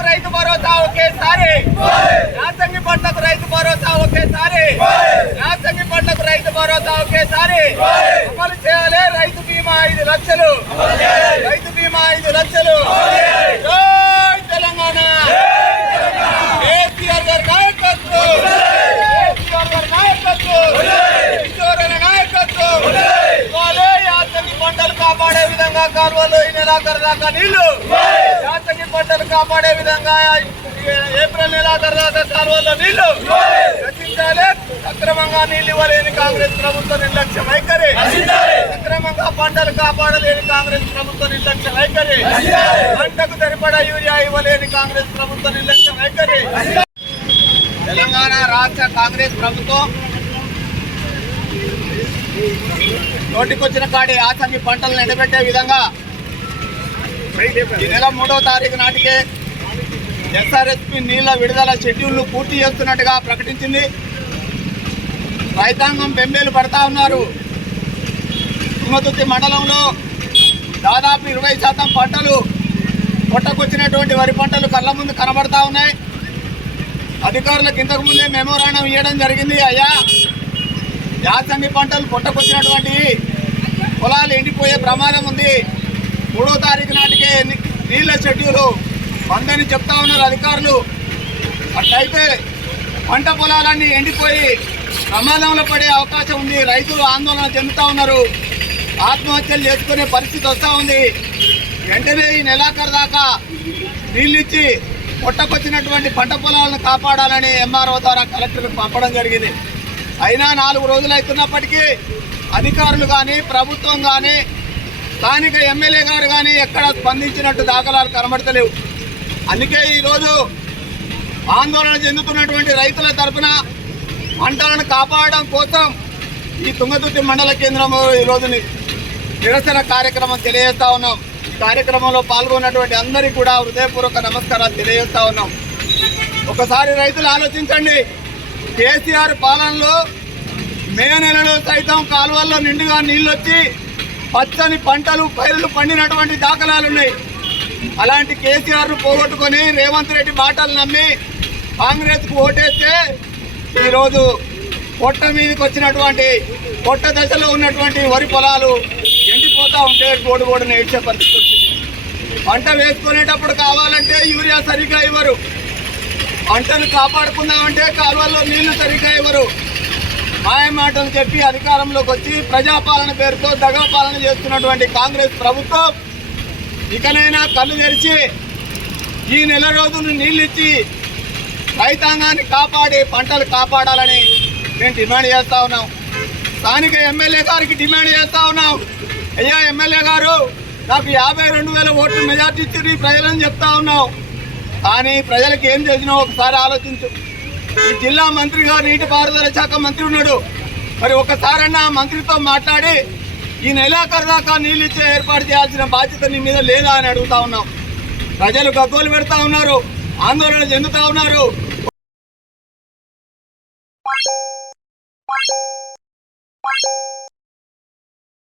పంటలకు రైతు భరోసా ఒకేసారి, యాసంగి పంటకు రైతు భరోసా ఒకేసారి, యాసంగి పంటకు రైతు భరోసా ఒకేసారి అమలు చేయాలి. రైతు బీమా 5 లక్షలు, రైతు బీమా 5 లక్షలు. జై తెలంగాణ, కేసీఆర్ గారి నాయకత్వం, కేసీఆర్ గారి నాయకత్వం, కిషోర్ అనే నాయకత్వం. యాసంగి పంటలు కాపాడే విధంగా కాలువలు ఈ నెలాఖరు దాకా నీళ్లు, యాసంగి పంటలు కాపాడే విధంగా ఏప్రిల్ నెలాఖరు దాకా కాలువల్లో నీళ్లు రచించాలి. సక్రమంగా నీళ్లు ఇవ్వలేని కాంగ్రెస్ ప్రభుత్వ నిర్లక్ష్య వైఖరి, సక్రమంగా పంటలు కాపాడలేని కాంగ్రెస్ ప్రభుత్వ నిర్లక్ష్య వైఖరి, పంటకు సరిపడా యూరియా ఇవ్వలేని కాంగ్రెస్ ప్రభుత్వ నిర్లక్ష్య వైఖరి. తెలంగాణ రాష్ట్ర కాంగ్రెస్ ప్రభుత్వం నోటికొచ్చిన కాడి యాసంగి పంటలను ఎండబెట్టే విధంగా ఈ నెల 3వ తారీఖు నాటికే ఎస్ఆర్ఎస్పి నీళ్ల విడుదల షెడ్యూల్ను పూర్తి చేస్తున్నట్టుగా ప్రకటించింది. రైతాంగం బెంబేలు పడతా ఉన్నారు. తుంగతుర్తి మండలంలో దాదాపు 20% పంటలు పొట్టకొచ్చినటువంటి వరి పంటలు కళ్ళ ముందు కనబడతా ఉన్నాయి. అధికారులకు ఇంతకుముందే మెమోరాండం ఇవ్వడం జరిగింది. అయ్యా, యాసంగి పంటలు పొట్టకొచ్చినటువంటి పొలాలు ఎండిపోయే ప్రమాదం ఉంది. 3వ తారీఖు నాటికే నీళ్ల షెడ్యూలు బందని చెప్తా ఉన్నారు అధికారులు. అట్లయితే పంట పొలాలన్నీ ఎండిపోయి ప్రమాదంలో పడే అవకాశం ఉంది. రైతులు ఆందోళన చెందుతూ ఉన్నారు. ఆత్మహత్యలు చేసుకునే పరిస్థితి వస్తూ ఉంది. వెంటనే ఈ నెలాఖరు దాకా నీళ్ళిచ్చి పొట్టకొచ్చినటువంటి పంట పొలాలను కాపాడాలని ఎంఆర్ఓ ద్వారా కలెక్టర్కి పంపడం జరిగింది. అయినా 4 రోజులు అవుతున్నప్పటికీ అధికారులు కానీ ప్రభుత్వం కానీ స్థానిక ఎమ్మెల్యే గారు కానీ ఎక్కడ స్పందించినట్టు దాఖలాలు కనబడతలేవు. అందుకే ఈరోజు ఆందోళన చెందుతున్నటువంటి రైతుల తరఫున పంటలను కాపాడడం కోసం ఈ తుంగతుర్తి మండల కేంద్రంలో ఈరోజు నిరసన కార్యక్రమం తెలియజేస్తా ఉన్నాం. ఈ కార్యక్రమంలో పాల్గొన్నటువంటి అందరికీ కూడా హృదయపూర్వక నమస్కారాలు తెలియజేస్తా ఉన్నాం. ఒకసారి రైతులు ఆలోచించండి. కేసీఆర్ పాలనలో మే నెలలో సైతం కాలువల్లో నిండుగా నీళ్ళు వచ్చి పచ్చని పంటలు పైరులు పండినటువంటి దాఖలాలున్నాయి. అలాంటి కేసీఆర్ను పోగొట్టుకొని రేవంత్ రెడ్డి మాటలు నమ్మి కాంగ్రెస్కు ఓటేస్తే ఈరోజు పొట్ట మీదకి వచ్చినటువంటి పొట్ట దశలో ఉన్నటువంటి వరి పొలాలు ఎండిపోతూ ఉంటే గోడుగోడును ఏడ్చే పరిస్థితి వచ్చింది. పంట వేసుకునేటప్పుడు కావాలంటే యూరియా సరిగ్గా ఇవ్వరు. పంటను కాపాడుకుందామంటే కాలువల్లో నీళ్లు సరిగ్గా ఇవ్వరు. మాయమాటలు చెప్పి అధికారంలోకి వచ్చి ప్రజాపాలన పేరుతో దగా పాలన చేస్తున్నటువంటి కాంగ్రెస్ ప్రభుత్వం ఇకనైనా కళ్ళు తెరిచి ఈ నెల రోజులు నీళ్ళు ఇచ్చి రైతాంగాన్ని కాపాడి పంటలు కాపాడాలని మేము డిమాండ్ చేస్తూ ఉన్నాం. స్థానిక ఎమ్మెల్యే గారికి డిమాండ్ చేస్తూ ఉన్నాం. అయ్యా ఎమ్మెల్యే గారు, నాకు 52,000 ఓట్లు మెజార్టీ ఇచ్చి ప్రజలని చెప్తా ఉన్నాం. కానీ ప్రజలకు ఏం చేసినావు ఒకసారి ఆలోచించు. ఈ జిల్లా మంత్రిగా నీటిపారుదల శాఖ మంత్రి ఉన్నాడు. మరి ఒకసారన్నా మంత్రితో మాట్లాడి ఈ నెలాఖరు దాకా నీళ్ళు ఇచ్చే ఏర్పాటు చేయాల్సిన బాధ్యత నీ మీద లేదా అని అడుగుతా ఉన్నాం. ప్రజలు గగ్గోలు పెడతా ఉన్నారు, ఆందోళన చెందుతా ఉన్నారు.